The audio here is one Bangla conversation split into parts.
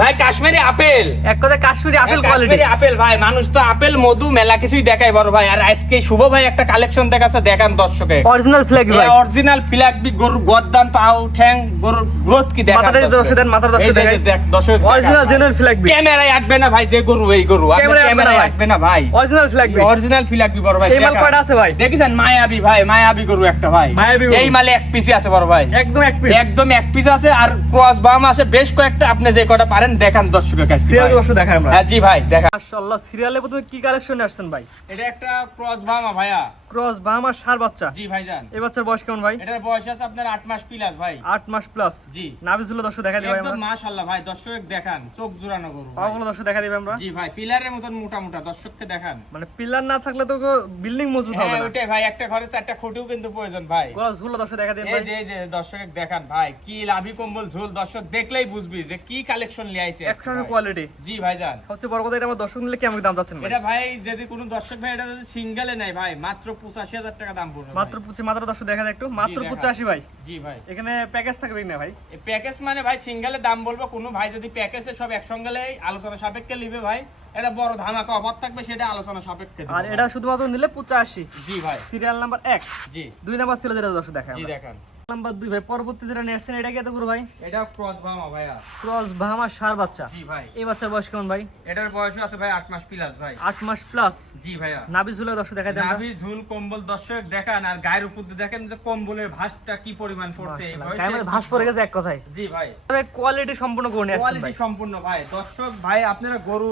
ভাই কাশ্মীরি আপেল, এক কথায় Kashmiri apple quality. Kashmiri apple ভাই, মানুষ তো আপেল মধু মেলা কিছুই দেখায় বড় ভাই। আর আজকে শুভ ভাই একটা কালেকশন দেখাচ্ছে, দেখান দর্শকে। অরিজিনাল ফ্ল্যাগ ভাই, অরিজিনাল ফ্ল্যাগ বি গরুর গদ্দান পাও ঠ্যাং গরুর গ্রোথ কি দেখান মাথাটা দর্শক দেন, মাথার দর্শক দেখাই দেখ দর্শক। অরিজিনাল জেনুইন ফ্ল্যাগ বি। ক্যামেরায় আঁকবে না ভাই, যে গরু এই গরু ক্যামেরায় আঁকবে না ভাই। অরিজিনাল ফ্ল্যাগ বি, অরিজিনাল ফ্ল্যাগ বি বড় ভাই। এই মাল কয়টা আছে ভাই? দেখেছেন মায়াবী ভাই, মায়াবী গরু একটা ভাই। মায়াবী গরু। এই মালে এক পিসি আছে বড় ভাই, একদম এক পিস, একদম এক পিস আছে। আর ক্রস বাম আছে বেশ কয়েকটা, আপনি যে কটা পারেন দেখান দর্শকের কাছে। সিরিয়াল দর্শক দেখাই আমরা। হ্যাঁ জি ভাই দেখা। মাশাআল্লাহ, সিরিয়ালে প্রথমে কি কালেকশন আসছেন ভাই? এটা একটা ক্রস বাম ভাইয়া, ক্রস বাহামা ষাঁড় বাচ্চা। জি ভাইজান। এই বাচ্চার বয়স কেমন ভাই? এটার বয়স আছে আপনার 8 মাস প্লাস ভাই। 8 মাস প্লাস। জি। নাভিজুল্লাহ দর্শক দেখাই দিই ভাই একদম আমরা। মাশাআল্লাহ ভাই, দর্শক দেখান, চোখ জোড়ানো গরু ভাই। পাগুলো দর্শক দেখাই দিই আমরা। জি ভাই, পিলারের মতন মোটা মোটা, দর্শককে দেখান। মানে পিলার না থাকলে তো বিল্ডিং মজবুত হবে হ্যাঁ না। ওইটাই ভাই, একটা ঘরে 4টা খুঁটিও কিন্তু প্রয়োজন ভাই। ঝুলো দর্শক দেখাই দিই এই ভাই। যে এই যে দর্শক দেখান ভাই, কি লাভি কম্বল ঝোল, দর্শক দেখলেই বুঝবি যে কি কালেকশন নিয়ে আইছে আজকে 100 ভাই। কোয়ালিটি। জি ভাইজান। সবচেয়ে বড় কথা, এটা আমরা দর্শক নিলে কেমন দাম যাচ্ছেন ভাই? এটা ভাই যদি কোনো দর্শক ভাই এটা যদি সিঙ্গেলে নেয় ভাই, মাত্র 85,000 টাকা দাম পড়বে। মাত্র 25, মাত্র দর্শক দেখা যায় একটু, মাত্র দেখা। 85 ভাই। জি ভাই। এখানে প্যাকেজ থাকবে না ভাই? এই প্যাকেজ মানে ভাই সিঙ্গেলে দাম বলবো, কোনো ভাই যদি প্যাকেজে সব একসঙ্গে আলোচনা সাপেক্ষে নিবে ভাই, এটা বড় ধামাকা অফার থাকবে, সেটা আলোচনা সাপেক্ষে দিব আর ভাই। এটা শুধুমাত্র নিলে 85। জি ভাই। Serial number 1। জি 2 নাম্বার ছিল যেটা দর্শক দেখাই জি আমরা। দেখান। নাম্বার 2 ভাই, পরবর্তী যেটা নিয়ে আসছেন এটা কি এত বড় ভাই? এটা ক্রস বামা ভাইয়া। ক্রস বাহামা ষাঁড় বাচ্চা। জি ভাই। এই বাচ্চার বয়স কেমন ভাই? এটার বয়স আছে ভাই 8 মাস প্লাস ভাই। 8 মাস প্লাস। জি ভাইয়া। নাভিজুল্লাহ দর্শক দেখাই দেন আমরা। নাভি ঝুল কম্বল দর্শক দেখান, আর গায়ের উপর দিয়ে দেখেন যে কম্বলের ভাঁজটা কি পরিমাণ পড়ছে এই বয়সে। গায়ের মধ্যে ভাঁজ পড়ে গেছে এক কথায়। জি ভাই। তবে কোয়ালিটি সম্পূর্ণ গরু নিয়ে আসছেন কোয়ালিটি ভাই। সম্পূর্ণ ভাই। দর্শক ভাই আপনারা গরু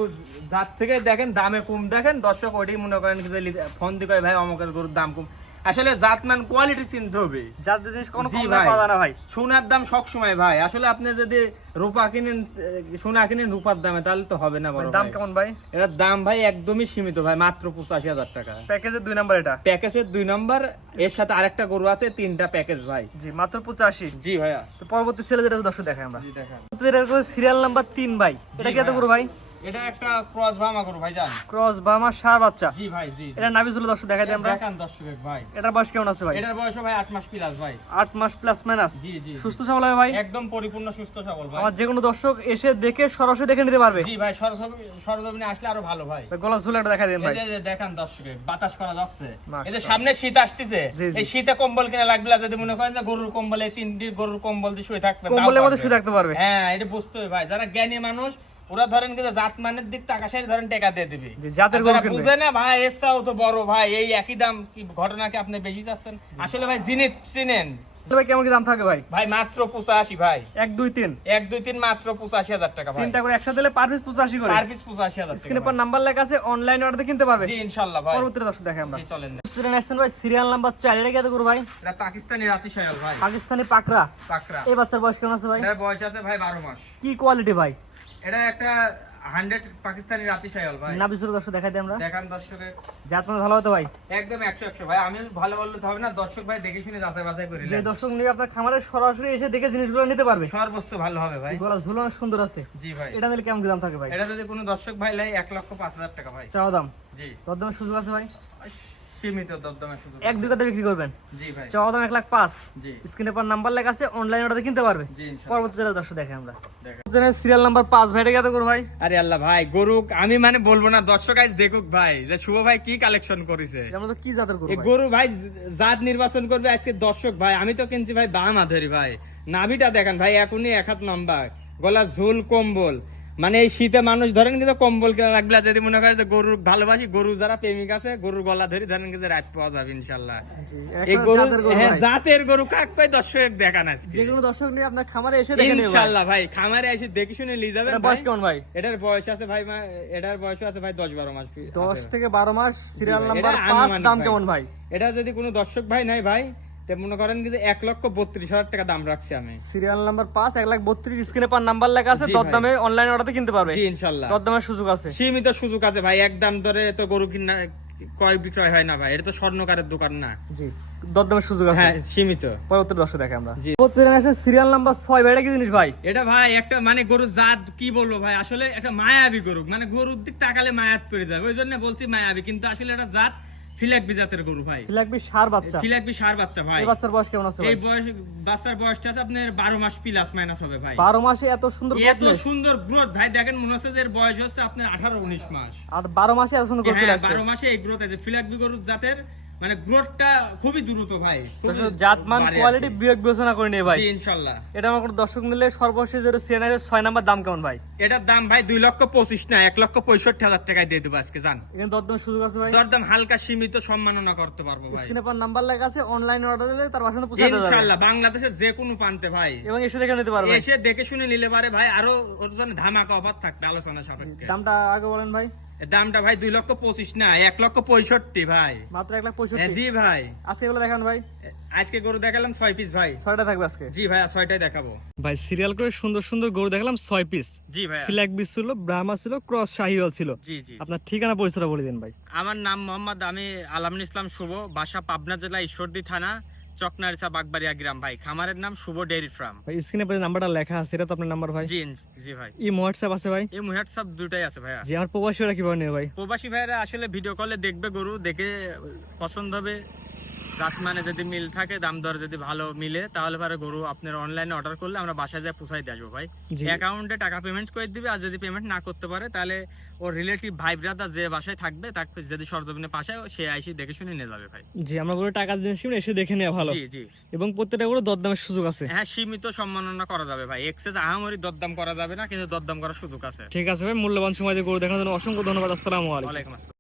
জাত থেকে দেখেন, দামে কম দেখেন, দর্শক ওইটাই মনে করেন যে ফোন দিয়ে কয় ভাই অমুকের গরুর দাম কম। আসলে জাতমান কোয়ালিটি চিনতে হবে। যাদের জিনিস কোনো জি কম ভাই। দামে পাওয়া যায় না ভাই। সোনার দাম সব সময় ভাই, আসলে আপনি যদি রূপা কিনেন, সোনা কিনেন রূপার দামে, তাহলে তো হবে না বড় দাম ভাই। কেমন ভাই? এটার দাম ভাই একদমই সীমিত ভাই, মাত্র 85,000 টাকা। প্যাকেজের 2 নাম্বার এটা। প্যাকেজের 2 নাম্বার, এর সাথে আরেকটা গরু আছে, 3টা প্যাকেজ ভাই। জি মাত্র 85। জি ভাইয়া। তো পরবর্তী ছেলে যেটা দর্শক দেখাই আমরা। জি দেখান। সিরিয়াল নাম্বার 3 ভাই। এটা কি এত ভাইয়া। বড় ভাই? এটা একটা ক্রস বামা গরু ভাইজান। ক্রস বাহামা ষাঁড় বাচ্চা। জি ভাই। জি এটা নাভিজুল্লাহ দর্শক দেখাই দিই আমরা। দেখান দর্শক ভাই। এটার বয়স কেমন আছে ভাই? এটার বয়স ভাই 8 মাস প্লাস ভাই। 8 মাস প্লাস মাইনাস। জি জি। সুস্থ সবল হবে ভাই? একদম পরিপূর্ণ সুস্থ সবল ভাই। আমার যে কোনো দর্শক এসে দেখে সরাসরি দেখে নিতে পারবে। জি ভাই, সরজমিনে আসলে আরো ভালো ভাই। গলা ঝুলাটা দেখা দেন ভাই। এই যে দেখান দর্শকে, বাতাস করা যাচ্ছে। মাশাআল্লাহ। এই যে সামনে শীত আসতেছে, জি, জি। এই শীতে কম্বল কিনা লাগবে, যদি মনে করেন যে গরুর কম্বলে 3টি গরুর কম্বল দিয়ে শুয়ে থাকবে, তাও কম্বলের মধ্যে পারবে। শুয়ে থাকতে পারবে। হ্যাঁ, এটা বুঝতে হবে ভাই। যারা জ্ঞানী মানুষ ওরা ধরেন কিন্তু জাত মানের দিক তাকাশাই ধরেন টাকা দিয়ে দিবে। যে জাতের আর গরু যারা কিনবে। বুঝে না ভাই, এর চাও তো বড় ভাই, এই একই দাম, কি ঘটনাকে আপনি বেশি চাচ্ছেন? আসলে ভাই জিনিস চিনেন ভাই, কেমন কি দাম থাকে ভাই? ভাই, মাত্র 85 ভাই। 1 2 3 1 2 3 মাত্র 85,000 টাকা ভাই। তিনটা করে একসাথে দিলে পার পিস 85 করে। পার পিস 85,000 স্ক্রিনে টাকা পর নাম্বার লেখা আছে, অনলাইন অর্ডার কিনতে পারবে। জি ইনশাআল্লাহ ভাই। পরবর্তী দর্শক দেখাই আমরা। জি চলেন। স্টুডেন্ট আসছেন ভাই, সিরিয়াল নাম্বার 4। এটা কি এত বড় ভাই? এটা পাকিস্তানি রাতি শায়াল ভাই। পাকিস্তানি পাকড়া। পাকড়া। এই বাচ্চার বয়স কেমন আছে ভাই? এটার বয়স আছে ভাই 12 মাস। কি কোয়ালিটি ভাই? এটা একটা 100 পাকিস্তানি রাতি শায়াল ভাই। নাভিজুল্লাহ দর্শক দেখাই দিই আমরা। দেখান দর্শকে। জাত মানে ভালো হতো ভাই। একদম 100 ভাই। আমি ভালো বললে তো হবে না, দর্শক ভাই দেখে শুনে যাচাই বাছাই করে যে নেন। দর্শক নিয়ে আপনার খামারে সরাসরি এসে দেখে জিনিসগুলো নিতে পারবে। সর্বোচ্চ ভালো হবে ভাই। গলা ঝুলানো সুন্দর আছে। জি ভাই। এটা নিলে কেমন কি দাম থাকে ভাই? এটা যদি কোনো দর্শক ভাই লাই 1,05,000 টাকা ভাই। চাওয়া দাম। জি। দরদামের সুযোগ আছে ভাই? সীমিত দরদামের সুযোগ। 1 2 টাকা বিক্রি করবেন। জি ভাই। চাওয়া দাম 1,05,000। জি। স্ক্রিনে পর নাম্বার লেখা আছে, অনলাইন অর্ডার কিনতে পারবে। জি ইনশাআল্লাহ। পরবর্তী জেলা দর্শক দেখে আমরা। দেখেন। সিরিয়াল নাম্বার 5 ভাই, এটা কত করে ভাই? আরে আল্লাহ ভাই, গরু আমি মানে বলবো না, দর্শক আজ দেখুক ভাই যে শুভ ভাই কি কালেকশন করেছে। আমরা তো কি জাতের গরু এই ভাই? গরু ভাই জাত নির্বাচন করবে আজকে দর্শক ভাই। আমি তো কিনছি ভাই বাম আধেরি ভাই। নাভিটা দেখেন ভাই, এখনই 1 হাত লম্বা, গলা ঝোল কম্বল। মানে এই শীতে মানুষ ধরেন কিন্তু কম্বল কেনা লাগবে, যদি মনে করে যে গরুর ভালোবাসি, গরু যারা প্রেমিক আছে, গরুর গলা ধরি ধরেন কিন্তু রাত পাওয়া যাবে ইনশাল্লাহ। এই গরু হ্যাঁ, জাতের গরু কাক পাই দর্শক দেখান আজকে। যে কোনো দর্শক নিয়ে আপনার খামারে এসে দেখে নেবে ইনশাল্লাহ ভাই, খামারে এসে দেখে শুনে নিয়ে যাবেন। বয়স কেমন ভাই? এটার বয়স আছে ভাই, এটার বয়স আছে ভাই 10-12 মাস। 10 থেকে 12 মাস। সিরিয়াল ভাই, নাম্বার এটা 5। আনুমানিক দাম ভাই। কেমন ভাই? এটা যদি কোনো দর্শক ভাই নাই ভাই, তে মনে করেন যে 1,32,000 টাকা দাম রাখছি আমি। Serial number 5, 1,32,000। স্ক্রিনে পর নাম্বার লেখা আছে, জি দরদামে অনলাইন অর্ডারে কিনতে পারবে। জি ইনশাল্লাহ। দরদামের সুযোগ আছে। সীমিত সুযোগ আছে ভাই। একদম ধরে তো গরু কিনা ক্রয় বিক্রয় হয় না ভাই, এটা তো স্বর্ণকারের দোকান না। জি, দরদামের সুযোগ আছে। হ্যাঁ সীমিত। পরবর্তী দর্শক দেখে আমরা। জি। পরবর্তী আসে সিরিয়াল নাম্বার 6 ভাই, এটা কি জিনিস ভাই? এটা ভাই একটা মানে গরুর জাত কি বলবো ভাই, আসলে একটা মায়াবী গরু, মানে গরুর দিক তাকালে মায়াত পড়ে যাবে, ওই জন্য বলছি মায়াবী, কিন্তু আসলে এটা জাত ফিলাকবি জাতের গরু ভাই, ফিলাকবি সার বাচ্চা। ফিলাকবি সার বাচ্চা ভাই। এই বাচ্চার বয়স কেমন আছে ভাই? এই বয়স বাচ্চার বয়সটা আছে আপনার 12 মাস প্লাস মাইনাস হবে ভাই। 12 মাসে এত সুন্দর এত growth? সুন্দর গ্রোথ ভাই, দেখেন মনে হচ্ছে যে এর বয়স হচ্ছে আপনার 18-19 মাস। আর 12 মাসে এত সুন্দর growth চলে হ্যাঁ, আসছে। 12 মাসে এই গ্রোথ আছে। ফিলাকবি গরুর জাতের মানে গ্রোথটা খুবই দ্রুত ভাই, খুবই দর্শক, জাতমান বাড়ে আর কোয়ালিটি কি। বিবেক বিবেচনা করে নিয়ে ভাই। জি ইনশাআল্লাহ। এটা আমার কোনো দর্শক নিলে সর্বশেষ যেটা সিএনআই 6 নাম্বার দাম কেমন ভাই? এটার দাম ভাই 2,25,000 না 1,65,000 টাকায় দিয়ে দেবো আজকে। জান এখানে দরদাম সুযোগ আছে ভাই? দরদাম হালকা সীমিত সম্মাননা করতে পারবো ভাই স্ক্রিনে পর নাম্বার লেখা আছে, অনলাইন অর্ডার দিলে তার বাসায় পৌঁছে দেওয়া যাবে ইনশাআল্লাহ। বাংলাদেশের যে কোনো প্রান্তে ভাই এবং এসে দেখে নিতে পারবে। এসে দেখে শুনে নিলে পারে ভাই। আরো ওর জন্য ধামাকা অফার থাকবে আলোচনা সাপেক্ষে। দামটা আগে বলেন ভাই। এর দামটা ভাই 2,25,000 না 1,65,000 ভাই। মাত্র হ্যাঁ, 1,65,000। জি ভাই। আজকে এগুলো দেখান ভাই। আজকে গরু দেখালাম 6 পিস ভাই। 6টা থাকবে আজকে। জি ভাই, 6টাই দেখাবো। ভাই সিরিয়াল করে সুন্দর সুন্দর গরু দেখালাম 6 পিস। জি ভাই। ফিলাকবি ছিল, ব্রাহ্মা ছিল, ক্রস শাহিওয়াল ছিল। জি জি। আপনার ঠিকানা পরিচয়টা বলে দিন ভাই। আমার নাম মোহাম্মদ, আমি আলামিন ইসলাম শুভ, বাসা পাবনা জেলা ঈশ্বরদী থানা চকনারিচা বাগবাড়িয়া গ্রাম ভাই। খামারের নাম শুভ ডেইরি ফার্ম। ভাই স্ক্রিনে পরে নাম্বারটা লেখা আছে, এটা তো আপনার নাম্বার ভাই? জি জি ভাই। এই হোয়াটসঅ্যাপ আছে ভাই? এই হোয়াটসঅ্যাপ দুটাই আছে ভাইয়া। জি, আমার প্রবাসীরা কিভাবে নেবে ভাই? প্রবাসী ভাইরা আসলে ভিডিও কলে দেখবে গরু, দেখে পছন্দ হবে, রাত মানে যদি মিল থাকে, দাম দর যদি ভালো মিলে, তাহলে পরে গরু আপনার অনলাইনে অর্ডার করলে আমরা বাসায় যা পৌঁছাই দিয়ে আসবো ভাই। জি। অ্যাকাউন্টে টাকা পেমেন্ট করে দিবে, আর যদি পেমেন্ট না করতে পারে তাহলে ওর রিলেটিভ ভাই ব্রাদার যে বাসায় থাকবে তাকে যদি সরজমিনে পাশে, সে আইসি দেখে শুনে নিয়ে যাবে ভাই। জি, আমরা গরু টাকা দিয়ে এসে দেখে নেওয়া ভালো। জি জি। এবং প্রত্যেকটা গরু দরদামের সুযোগ আছে। হ্যাঁ, সীমিত সম্মাননা করা যাবে ভাই। এক্সেস আহামরি দরদাম করা যাবে না, কিন্তু দরদাম করার সুযোগ আছে। ঠিক আছে ভাই, মূল্যবান সময় দিয়ে গরু দেখানোর জন্য অসংখ্য ধন্যবাদ। আসসালামু আলাইকুম। ওয়ালাইকুম আসসালাম।